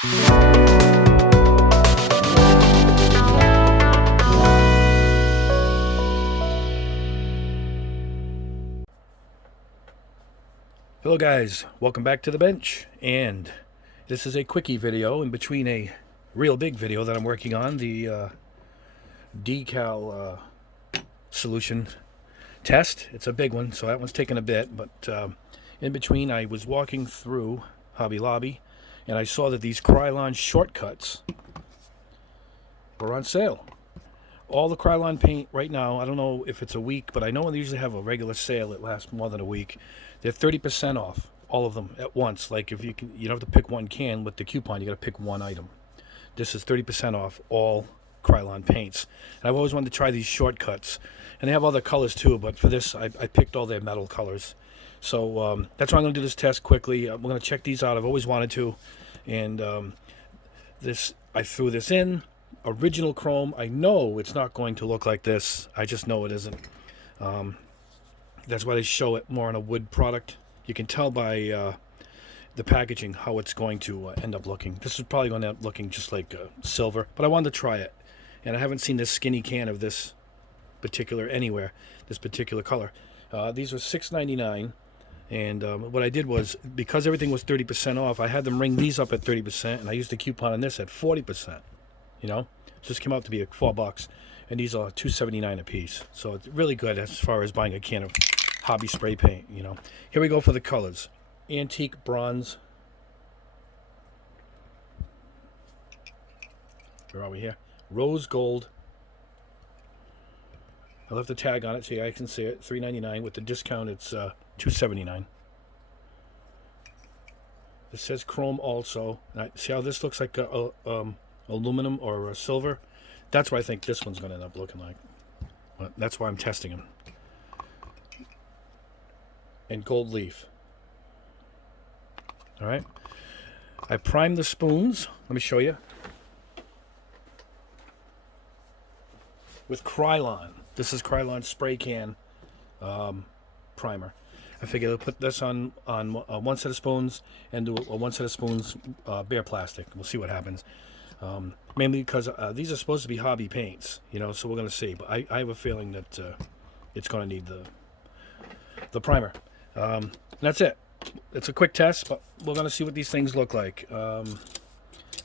Hello guys, welcome back to the bench, and this is a quickie video in between a real big video that I'm working on, the decal solution test. It's a big one, so that one's taking a bit, but in between I was walking through Hobby Lobby and I saw that these Krylon Short Cuts were on sale. All the Krylon paint right now, I don't know if it's a week, but I know they usually have a regular sale that lasts more than a week. They're 30% off, all of them at once. Like if you don't have to pick one can with the coupon, you got to pick one item. This is 30% off all Krylon paints. And I've always wanted to try these shortcuts, and they have other colors too. But for this, I picked all their metal colors. So that's why I'm going to do this test quickly. I'm going to check these out. I've always wanted to, and I threw this in. Original chrome. I know it's not going to look like this. I just know it isn't. That's why they show it more on a wood product. You can tell by the packaging how it's going to end up looking. This is probably going to end up looking just like silver, but I wanted to try it, and I haven't seen this skinny can of this particular anywhere. This particular color. These were $6.99, and what I did was, because everything was 30% off, I had them ring these up at 30%, and I used the coupon on this at 40%. You know, so this came out to be $4, and these are $2.79 a piece. So it's really good as far as buying a can of hobby spray paint. You know, here we go for the colors: antique bronze. Where are we here? Rose gold. I left the tag on it so you guys can see it. $3.99 with the discount. It's $2.79. This says chrome also. And see how this looks like aluminum or silver? That's what I think this one's going to end up looking like. Well, that's why I'm testing them. And gold leaf. Alright. I primed the spoons. Let me show you. With Krylon. This is Krylon spray can primer. I figured I'll put this on one set of spoons and do one set of spoons bare plastic. We'll see what happens. Mainly because these are supposed to be hobby paints, you know, so we're going to see. But I have a feeling that it's going to need the primer. That's it. It's a quick test, but we're going to see what these things look like. On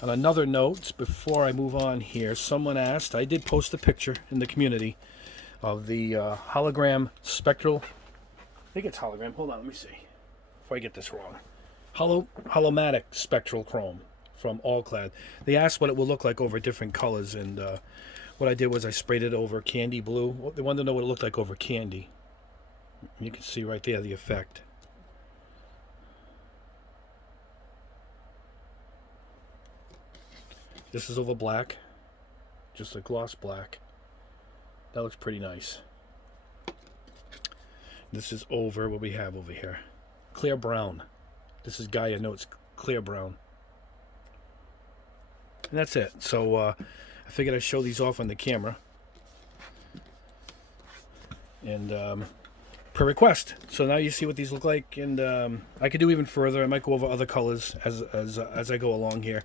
another note, before I move on here, someone asked, I did post a picture in the community of the hologram spectral. I think it's hologram. Hold on, let me see. Before I get this wrong. Holomatic spectral chrome from Allclad. They asked what it will look like over different colors, and what I did was I sprayed it over candy blue. They wanted to know what it looked like over candy. You can see right there the effect. This is over black, just a gloss black. That looks pretty nice. This is over what we have over here. Clear brown. This is Gaia Notes clear brown. And that's it. So I figured I'd show these off on the camera. And per request. So now you see what these look like. And I could do even further. I might go over other colors as I go along here.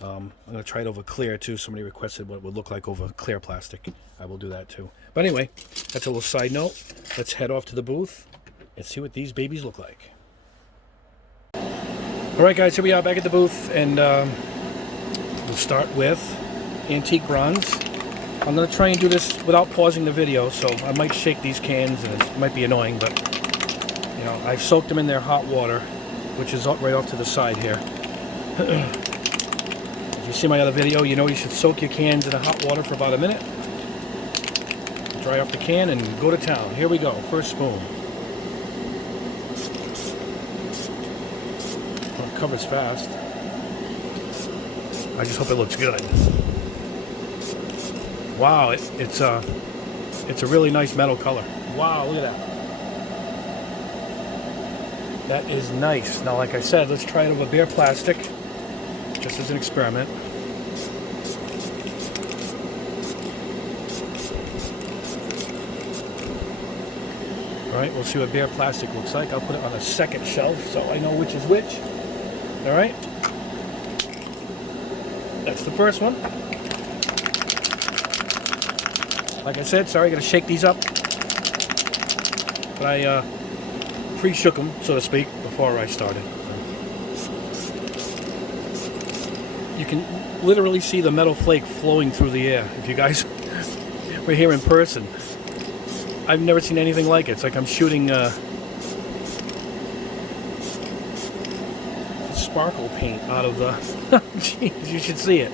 I'm going to try it over clear too. Somebody requested what it would look like over clear plastic. I will do that too. But anyway, that's a little side note. Let's head off to the booth and see what these babies look like. Alright guys, here we are back at the booth, and we'll start with antique bronze. I'm going to try and do this without pausing the video, so I might shake these cans and it might be annoying, but you know, I've soaked them in their hot water, which is right off to the side here. If you see my other video, you know you should soak your cans in the hot water for about a minute. Dry off the can and go to town. Here we go, first spoon. Well, it covers fast. I just hope it looks good. Wow, it's a really nice metal color. Wow, look at that. That is nice. Now, like I said, let's try it over bare plastic, just as an experiment. Alright, we'll see what bare plastic looks like. I'll put it on a second shelf so I know which is which. Alright. That's the first one. Like I said, sorry, I gotta shake these up. But I pre-shook them, so to speak, before I started. You can literally see the metal flake flowing through the air. If you guys were here in person, I've never seen anything like it. It's like I'm shooting sparkle paint out of the... Jeez, you should see it.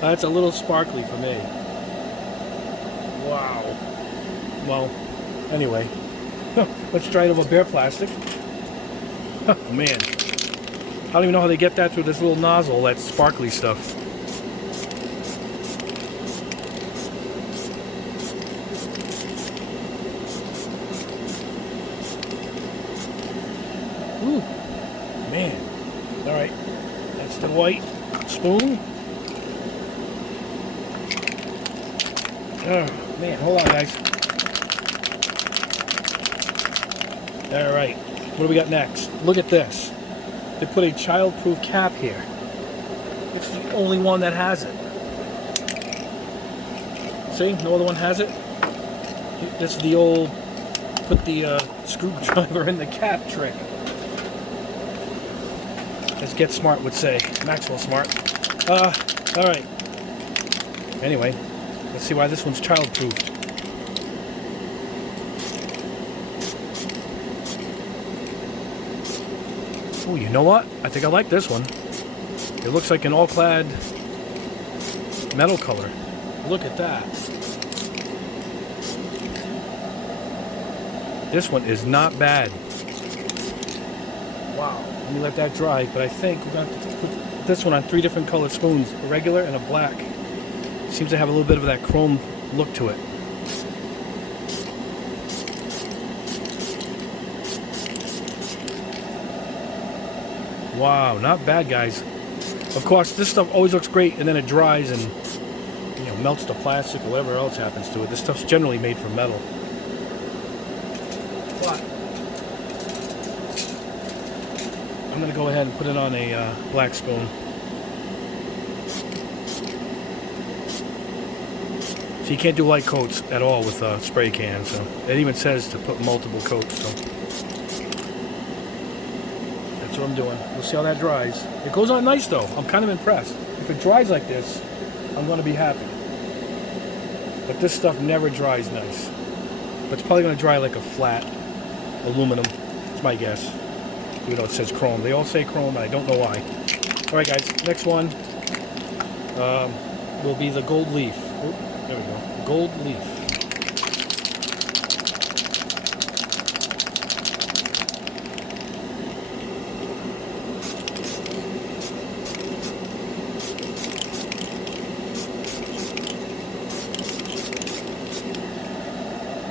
That's a little sparkly for me. Wow. Well, anyway, let's try it over bare plastic. Oh, man. I don't even know how they get that through this little nozzle, that sparkly stuff. Ooh, man. All right, that's the white spoon. Oh, man, hold on, guys. All right, what do we got next? Look at this. They put a child-proof cap here. It's the only one that has it. See, no other one has it. This is the old put the screwdriver in the cap trick. As Get Smart would say. Maxwell Smart. All right. Anyway, let's see why this one's child-proof. Oh, you know what? I think I like this one. It looks like an all-clad metal color. Look at that. This one is not bad. Wow. Let me let that dry, but I think we're going to have to put this one on 3 different colored spoons, a regular and a black. Seems to have a little bit of that chrome look to it. Wow, not bad, guys. Of course, this stuff always looks great, and then it dries and melts the plastic or whatever else happens to it. This stuff's generally made from metal. But I'm going to go ahead and put it on a black spoon. So you can't do light coats at all with spray cans. So it even says to put multiple coats. So that's what I'm doing. We'll see how that dries. It goes on nice though. I'm kind of impressed. If it dries like this, I'm going to be happy. But this stuff never dries nice. But it's probably going to dry like a flat aluminum. That's my guess. Even though it says chrome. They all say chrome, and I don't know why. Alright guys, next one will be the gold leaf. Oh, there we go. Gold leaf.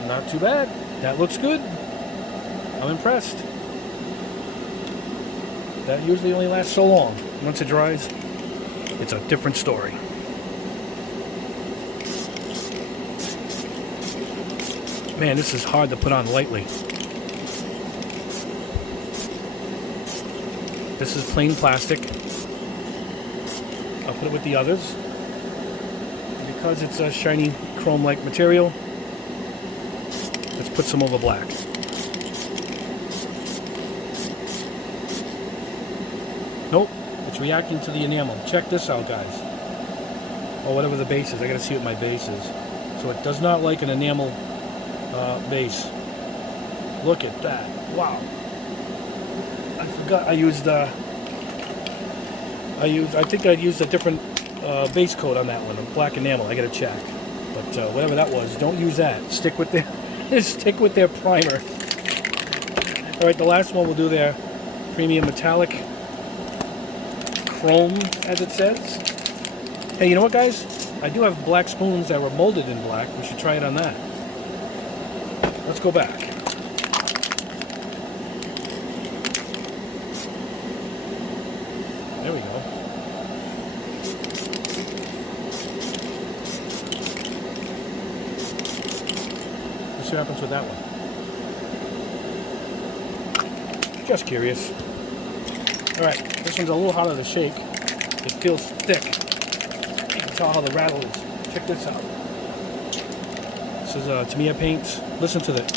Not too bad. That looks good. I'm impressed. That usually only lasts so long. Once it dries, it's a different story. Man, this is hard to put on lightly. This is plain plastic. I'll put it with the others. Because it's a shiny chrome-like material, let's put some over black. Nope, it's reacting to the enamel. Check this out, guys. Or whatever the base is. I gotta see what my base is. So it does not like an enamel base. Look at that. Wow. I forgot I used I think I used a different base coat on that one, a black enamel. I gotta check. But whatever that was, don't use that. Stick with their stick with their primer. Alright, the last one we'll do their premium metallic chrome, as it says. Hey, you know what, guys? I do have black spoons that were molded in black. We should try it on that. Let's go back. There we go. Let's see what happens with that one. Just curious. Alright, this one's a little harder to shake. It feels thick. tell how the rattle is. Check this out. This is Tamiya paints. Listen to that.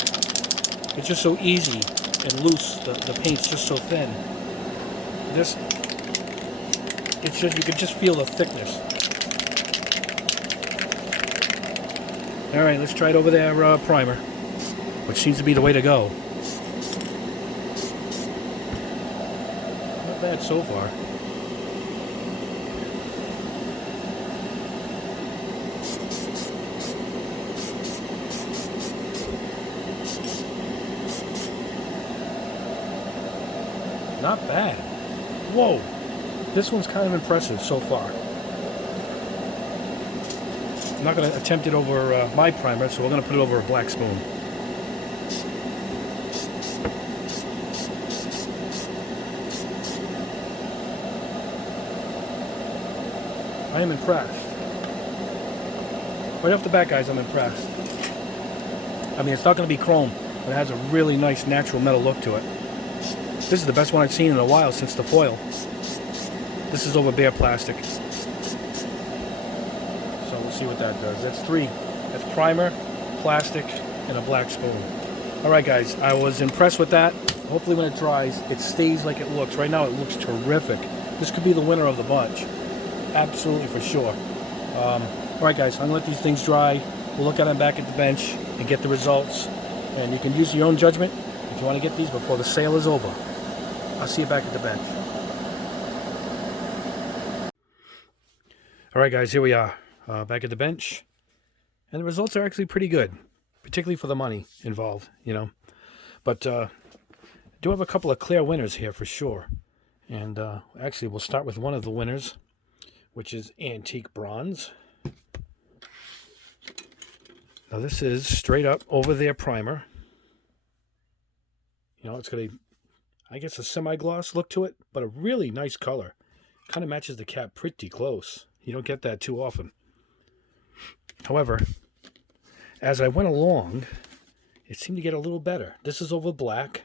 It's just so easy and loose. The paint's just so thin. This, it's just, you can just feel the thickness. All right, let's try it over there, primer, which seems to be the way to go. Not bad so far. Not bad. Whoa, this one's kind of impressive so far. I'm not going to attempt it over my primer, so we're going to put it over a black spoon. I am impressed. Right off the bat, guys, I'm impressed. I mean, it's not going to be chrome, but it has a really nice natural metal look to it. This is the best one I've seen in a while since the foil. This is over bare plastic. See what that does. That's 3. That's primer, plastic, and a black spoon. Alright guys, I was impressed with that. Hopefully when it dries, it stays like it looks. Right now it looks terrific. This could be the winner of the bunch. Absolutely for sure. Alright guys, I'm going to let these things dry. We'll look at them back at the bench and get the results. And you can use your own judgment if you want to get these before the sale is over. I'll see you back at the bench. Alright guys, here we are. Back at the bench, and the results are actually pretty good, particularly for the money involved, you know. But I do have a couple of clear winners here for sure. And actually, we'll start with one of the winners, which is Antique Bronze. Now, this is straight up over there primer. You know, it's got a, I guess, a semi-gloss look to it, but a really nice color. Kind of matches the cap pretty close. You don't get that too often. However, as I went along, it seemed to get a little better. This is over black.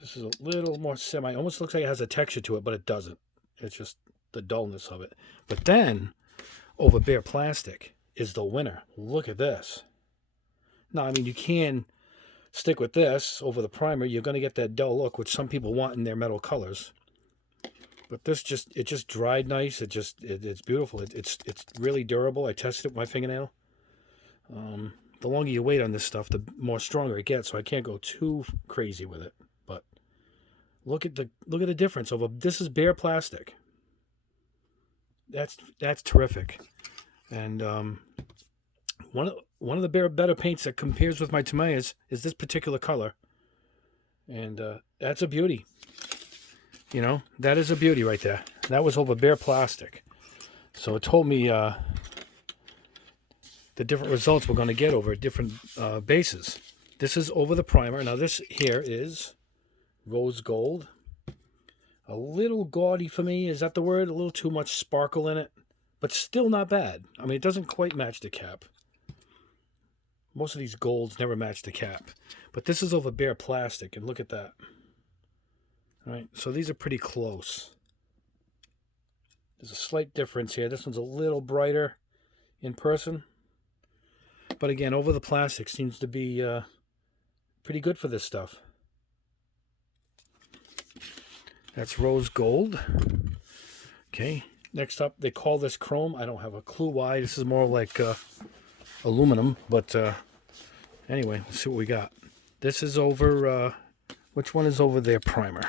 This is a little more semi. Almost looks like it has a texture to it, but it doesn't. It's just the dullness of it. But then, over bare plastic is the winner. Look at this. Now, I mean, you can stick with this over the primer. You're going to get that dull look, which some people want in their metal colors. But this it just dried nice. It's beautiful. It's really durable. I tested it with my fingernail. The longer you wait on this stuff, the more stronger it gets. So I can't go too crazy with it. But look at the difference. This is bare plastic. That's terrific. And one of the better paints that compares with my Tamiyas is this particular color. And that's a beauty. You know, that is a beauty right there. That was over bare plastic. So it told me the different results we're going to get over different bases. This is over the primer. Now this here is rose gold. A little gaudy for me. Is that the word? A little too much sparkle in it. But still not bad. I mean, it doesn't quite match the cap. Most of these golds never match the cap. But this is over bare plastic. And look at that. All right, so these are pretty close. There's a slight difference here. This one's a little brighter in person. But again, over the plastic seems to be pretty good for this stuff. That's rose gold. Okay, next up, they call this chrome. I don't have a clue why. This is more like aluminum. But anyway, let's see what we got. This is over, which one is over there? Primer.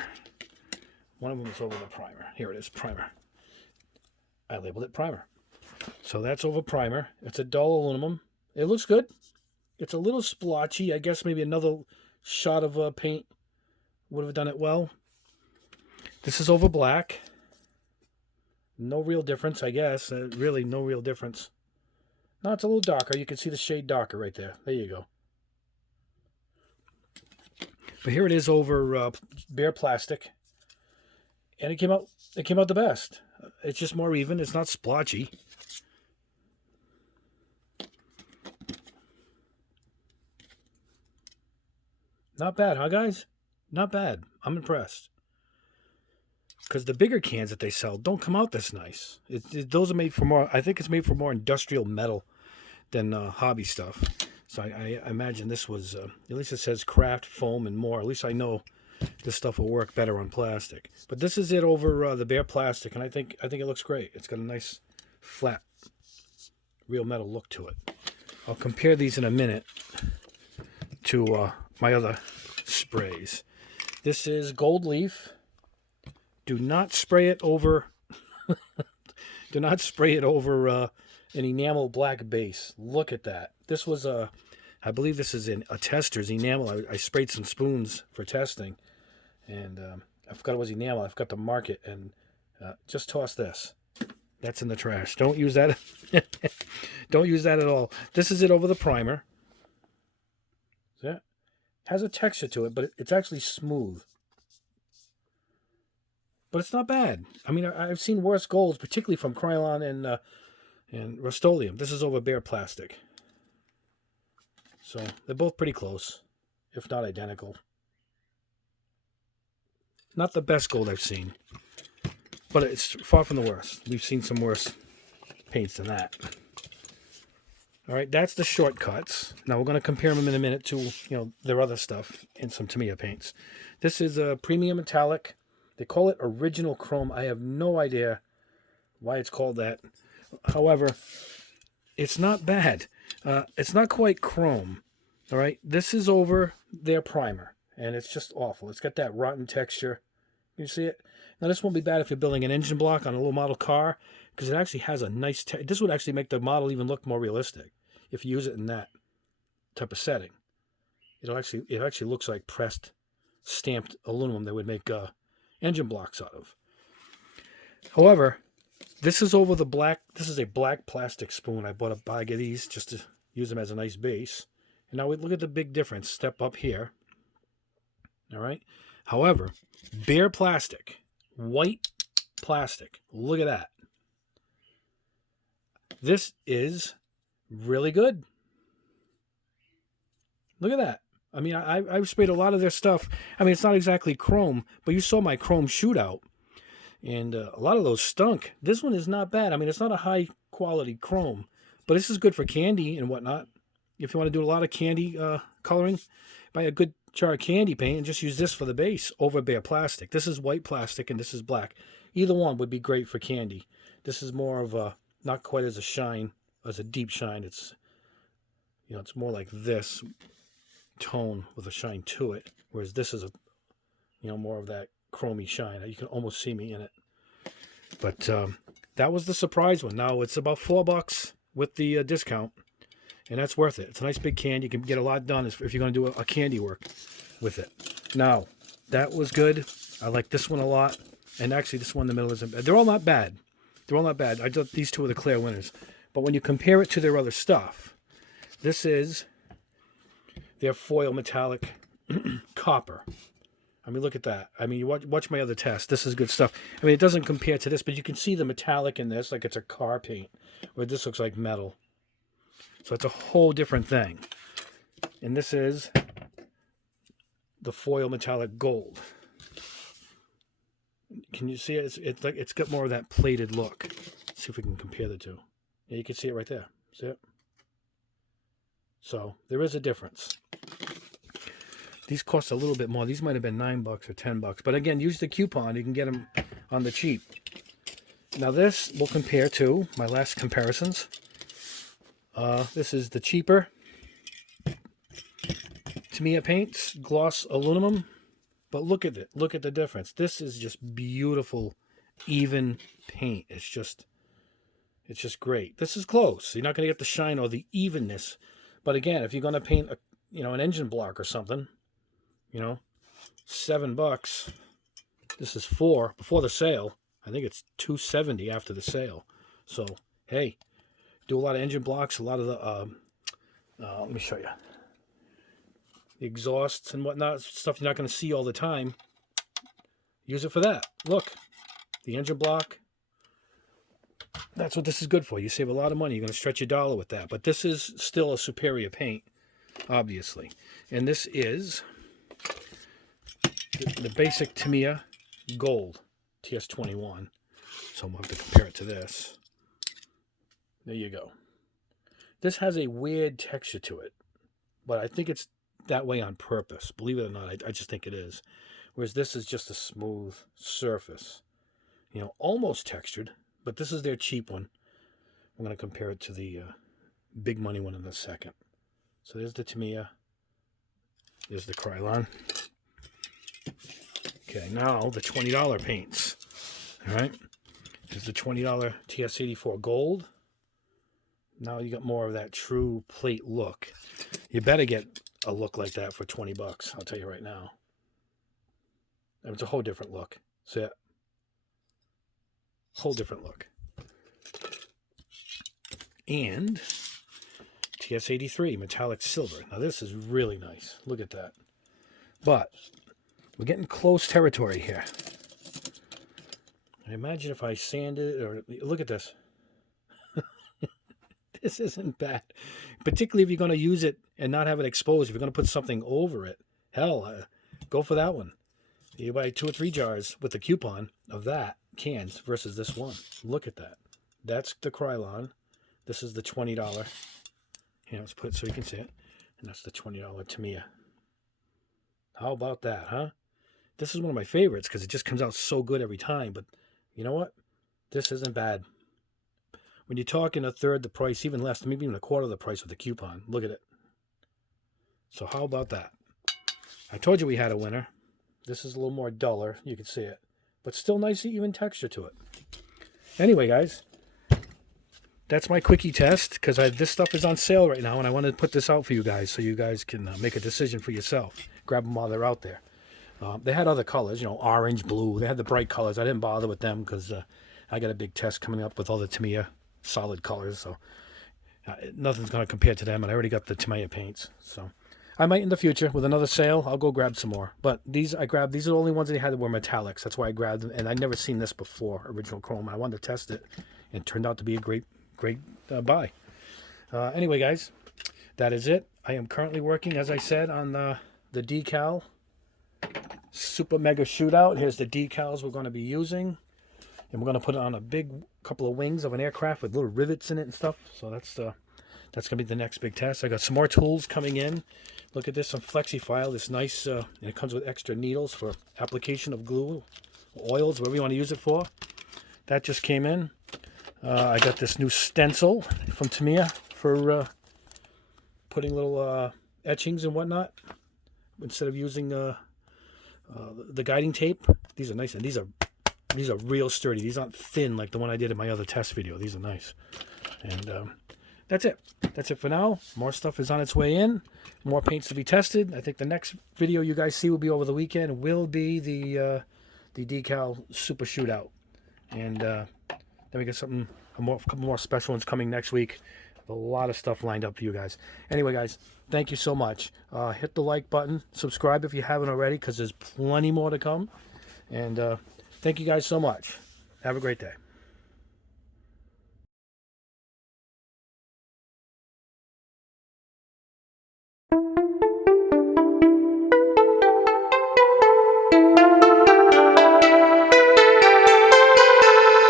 One of them is over the primer. Here it is, primer. I labeled it primer. So that's over primer. It's a dull aluminum. It looks good. It's a little splotchy. I guess maybe another shot of paint would have done it well. This is over black. No real difference, I guess. Really, no real difference. No, it's a little darker. You can see the shade darker right there. There you go. But here it is over bare plastic. And it came out the best. It's just more even. It's not splotchy. Not bad, huh, guys? Not bad. I'm impressed. because the bigger cans that they sell don't come out this nice. Those are made for more, I think it's made for more industrial metal than hobby stuff. So I imagine this was, at least it says craft, foam, and more. At least I know this stuff will work better on plastic. But this is it over the bare plastic, and I think it looks great. It's got a nice flat, real metal look to it. I'll compare these in a minute to my other sprays. This is Gold Leaf. Do not spray it over. Do not spray it over an enamel black base. Look at that. This was I believe this is in a tester's enamel. I sprayed some spoons for testing, and I forgot it was enamel. I forgot to mark it, and just toss this. That's in the trash. Don't use that. Don't use that at all. This is it over the primer. See it? Has a texture to it, but it's actually smooth. But it's not bad. I mean, I've seen worse golds, particularly from Krylon and Rust-Oleum. This is over bare plastic. So they're both pretty close, if not identical. Not the best gold I've seen, but it's far from the worst. We've seen some worse paints than that. All right, that's the Short Cuts. Now we're going to compare them in a minute to their other stuff and some Tamiya paints. This is a premium metallic. They call it original chrome. I have no idea why it's called that. However, it's not bad. It's not quite chrome. All right, this is over their primer, and it's just awful. It's got that rotten texture. You see it? Now this won't be bad if you're building an engine block on a little model car, because it actually has a nice. This would actually make the model even look more realistic if you use it in that type of setting. It actually looks like pressed, stamped aluminum they would make engine blocks out of. However, this is over the black. This is a black plastic spoon. I bought a bag of these just to use them as a nice base. And now we look at the big difference. Step up here. All right. However, bare plastic, white plastic. Look at that. This is really good. Look at that. I mean, I've sprayed a lot of their stuff. I mean, it's not exactly chrome, but you saw my chrome shootout. And a lot of those stunk. This one is not bad. I mean, it's not a high quality chrome, but this is good for candy and whatnot. If you want to do a lot of candy coloring, buy a good jar of candy paint and just use this for the base over bare plastic. This is white plastic and this is black. Either one would be great for candy. This is more of a, not quite as a shine, as a deep shine. It's, it's more like this tone with a shine to it, whereas this is a, more of that chromy shine. You can almost see me in it. But that was the surprise one. Now it's about $4 with the discount, and that's worth it. It's a nice big can. You can get a lot done if you're going to do a candy work with it. Now, that was good. I like this one a lot, and actually this one in the middle isn't bad. They're all not bad. They're all not bad. I thought these two were the clear winners. But when you compare it to their other stuff, this is their foil metallic copper. I mean, look at that. I mean, you watch my other test. This is good stuff. I mean, it doesn't compare to this, but you can see the metallic in this, like it's a car paint, where this looks like metal. So it's a whole different thing. And this is the foil metallic gold. Can you see it? It's got more of that plated look. Let's see if we can compare the two. Yeah, you can see it right there. See it? So there is a difference. These cost a little bit more. These might have been $9 or $10. But again, use the coupon. You can get them on the cheap. Now this will compare to my last comparisons. This is the cheaper Tamiya paints, gloss aluminum. But look at it. Look at the difference. This is just beautiful, even paint. It's just great. This is close. You're not going to get the shine or the evenness. But again, if you're going to paint an engine block or something, $7. This is $4 before the sale. I think it's $2.70 after the sale. So hey, do a lot of engine blocks, a lot of the let me show you, the exhausts and whatnot, stuff you're not going to see all the time. Use it for that. Look, the engine block. That's what this is good for. You save a lot of money. You're going to stretch your dollar with that. But this is still a superior paint, obviously. And this is the basic Tamiya Gold. TS21. So I'm going to have to compare it to this. There you go. This has a weird texture to it, but I think it's that way on purpose. Believe it or not, I just think it is. Whereas this is just a smooth surface. You know, almost textured, but this is their cheap one. I'm going to compare it to the big money one in a second. So there's the Tamiya. There's the Krylon. Okay, now the $20 paints. All right. There's the $20 TS84 Gold. Now you got more of that true plate look. You better get a look like that for 20 bucks. I'll tell you right now. It's a whole different look. See it? Whole different look. And TS83 metallic silver. Now this is really nice. Look at that. But we're getting close territory here. And imagine if I sanded it, or look at this. This isn't bad. Particularly if you're going to use it and not have it exposed. If you're going to put something over it, hell, go for that one. You buy 2 or 3 jars with the coupon of that, cans, versus this one. Look at that. That's the Krylon. This is the $20. Here, let's put it so you can see it. And that's the $20 Tamiya. How about that, huh? This is one of my favorites because it just comes out so good every time. But you know what? This isn't bad. When you're talking a third the price, even less, maybe even a quarter of the price with the coupon. Look at it. So how about that? I told you we had a winner. This is a little more duller. You can see it. But still nice even texture to it. Anyway, guys. That's my quickie test because this stuff is on sale right now. And I wanted to put this out for you guys so you guys can make a decision for yourself. Grab them while they're out there. They had other colors, you know, orange, blue. They had the bright colors. I didn't bother with them because I got a big test coming up with all the Tamiya solid colors. So nothing's going to compare to them. And I already got the Tamiya paints. So I might in the future with another sale. I'll go grab some more. But these I grabbed. These are the only ones they had that were metallics. That's why I grabbed them. And I'd never seen this before, original chrome. I wanted to test it. And it turned out to be a great buy. Anyway, guys, that is it. I am currently working, as I said, on the decal super mega shootout. Here's the decals we're going to be using, and we're going to put it on a big couple of wings of an aircraft with little rivets in it and stuff. So that's going to be the next big test. I got some more tools coming in. Look at this, some FlexiFile. This nice, and it comes with extra needles for application of glue, oils, whatever you want to use it for. That just came in. I got this new stencil from Tamiya for putting little etchings and whatnot instead of using the guiding tape. These are nice, and these are real sturdy. These aren't thin like the one I did in my other test video. These are nice. And that's it. That's it for now. More stuff is on its way in. More paints to be tested. I think the next video you guys see will be over the weekend. Will be the decal super shootout. And then we got a couple more special ones coming next week. A lot of stuff lined up for you guys. Anyway, guys, thank you so much. Hit the like button. Subscribe if you haven't already, because there's plenty more to come. And thank you guys so much. Have a great day.